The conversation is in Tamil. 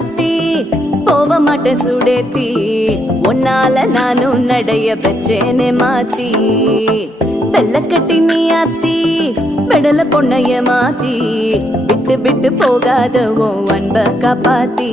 ஆத்தி போக மாட்டேன் சுடேத்தி உன்னால நானும் நடைய பெச்சேனே மாத்தி வெள்ளக்கட்டி நீ ஆத்தி பெடல பொண்ணைய மாத்தி விட்டு விட்டு போகாத உன் அன்ப காப்பாத்தி